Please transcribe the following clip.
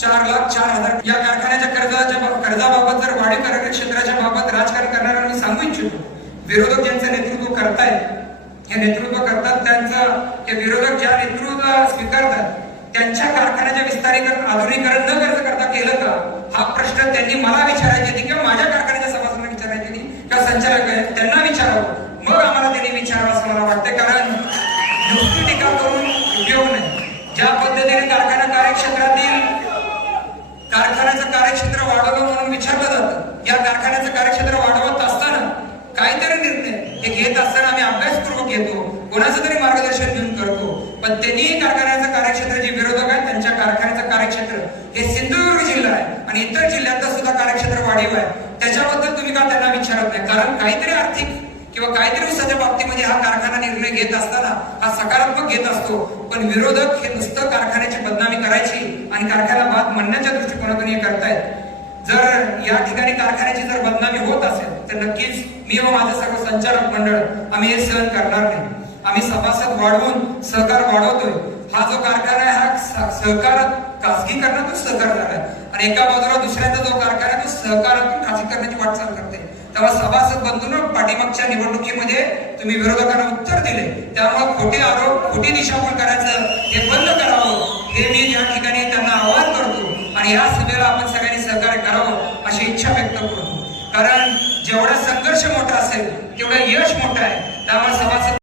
चार लाख चार हजार. या कारखान्याच्या कर्जाच्या कर्जाबाबत जर वाढीव कारखाना क्षेत्राच्या बाबत राजकारण करणाऱ्यांना मी सांगू इच्छितो. विरोधक ज्यांचं नेतृत्व करतायत हे नेतृत्व करतात त्यांचं हे विरोधक ज्या नेतृत्व स्वीकारतात त्यांच्या कारखान्याच्या विस्तारीकरण आधुनिकरण न करता करता केलं का? हा प्रश्न त्यांनी मला विचारायचे होते किंवा माझ्या कारखान्याच्या सभासदांना विचारायचे होते किंवा संचालक आहेत त्यांना विचारावं. मग आम्हाला त्यांनी विचारावं असं मला वाटतं कारण नुसती टीका करून उपयोग नाही. ज्या पद्धतीने कारखाना कार्यक्षेत्रातील कारखान्याचं कार्यक्षेत्र वाढवलं म्हणून विचारलं जातं. या कारखान्याचं कार्यक्षेत्र वाढवत असताना काहीतरी निर्णय हे घेत असताना आम्ही अभ्यासपूर्वक घेतो. कोणाचं तरी मार्गदर्शन घेऊन करतो. पण त्यांनी कारखान्याचं कार्यक्षेत्र जे विरोधक आहेत त्यांच्या कारखान्याचं कार्यक्षेत्र हे सिंधुदुर्ग जिल्हा आहे आणि इतर जिल्ह्यातलं सुद्धा कार्यक्षेत्र वाढीव आहे. त्याच्याबद्दल तुम्ही का त्यांना विचारत नाही? कारण काहीतरी आर्थिक किंवा काहीतरी उसाच्या बाबतीमध्ये हा कारखाना निर्णय घेत असताना हा सकारात्मक घेत असतो. पण विरोधक हे नुसतं कारखान्याची बदनामी करायची आणि कारखाना बाद म्हणण्याच्या हे करतायत. जर या ठिकाणी कारखान्याची जर बदनामी होत असेल तर नक्कीच मी व माझं सर्व संचालक मंडळ आम्ही हे सहन करणार नाही. आम्ही सभासद वाढवून सहकार वाढवतोय. हा जो कारखाना आहे हा सहकार सहकारात खासगीकरणातून सहकार झालाय आणि एका बाजूला दुसऱ्याचा जो कारखाना आहे तो सहकारातून खासगीकरणाची वाटचाल करते तेव्हा सभासद बंधून पाठीमागच्या निवडणुकीमध्ये तुम्ही विरोधकांना उत्तर दिले. त्यामुळे खोटे आरोप खोटी दिशाभूल करायचं हे बंद करावं हे मी या ठिकाणी आणि या सभेला आपण सगळ्यांनी सहकार्य करावं अशी इच्छा व्यक्त करतो. कारण जेवढा संघर्ष मोठा असेल तेवढं यश मोठं आहे. त्यामुळे सभासद